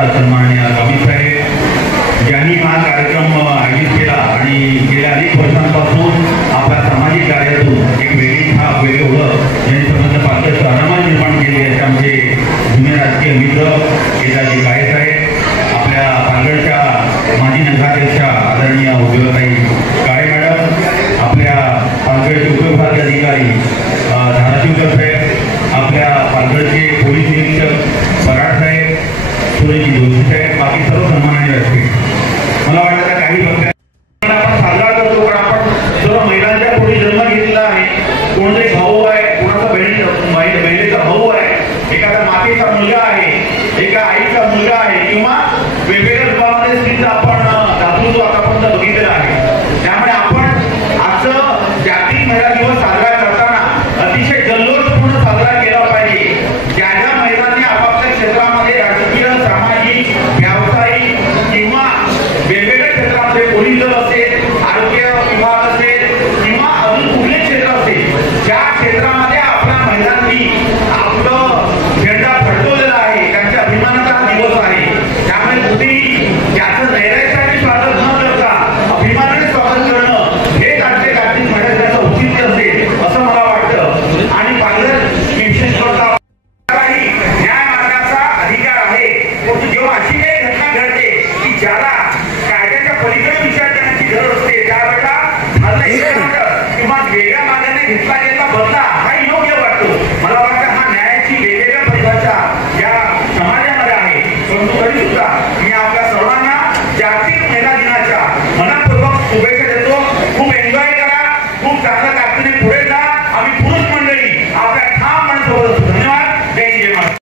आमदार सन्माननीय गावित साहेब यांनी हा कार्यक्रम आयोजित केला आणि गेल्या अनेक वर्षांपासून आपल्या सामाजिक कार्यातून एक वेगळी छाप वेगळी ओळख यांनी संबंध पालघर शहरामध्ये निर्माण केली आहे. त्यामध्ये जुने राजकीय मित्र केदारजी काळे साहेब, आपल्या पालघरच्या माजी नगराध्यक्षा आदरणीय उज्ज्वलाताई काळे मॅडम, आपल्या पालघरचे उपविभागीय अधिकारी धाराशिवकर साहेब, आपल्या पालघरचे पोलीस निरीक्षक पराड साहेब, सुरेजी जोशी साहेब, बाकी सर्व सन्माननीय व्यासपीठ. मला वाटतं काही पक्षांना आपण साजरा करतो पण आपण सर्व महिलांच्या पुढे जन्म घेतला आहे. कोणते भाऊ आहे, कोणाचा बहिणीचा भाऊ आहे, एखादा मातेचा मुलगा आहे, एका आईचा मुलगा आहे किंवा वेगवेगळ्या रूपामध्ये स्त्रीचं आपण दातृत्व आतापर्यंत बघितलेलं आहे. त्यामुळे आपण असं जागतिक महिला दिवस साजरा करताना अतिशय जल्लोषपूर्ण साजरा केला पाहिजे. ज्या ज्या महिलांनी आपापल्या क्षेत्रामध्ये राजकीय, सामाजिक, व्यावसायिक किंवा वेगवेगळ्या क्षेत्रामध्ये पोलीस दल असेल, आरोग्य विभाग असेल किंवा अजून कुठले क्षेत्र असेल, ज्या क्षेत्रामध्ये आपल्या महिलांनी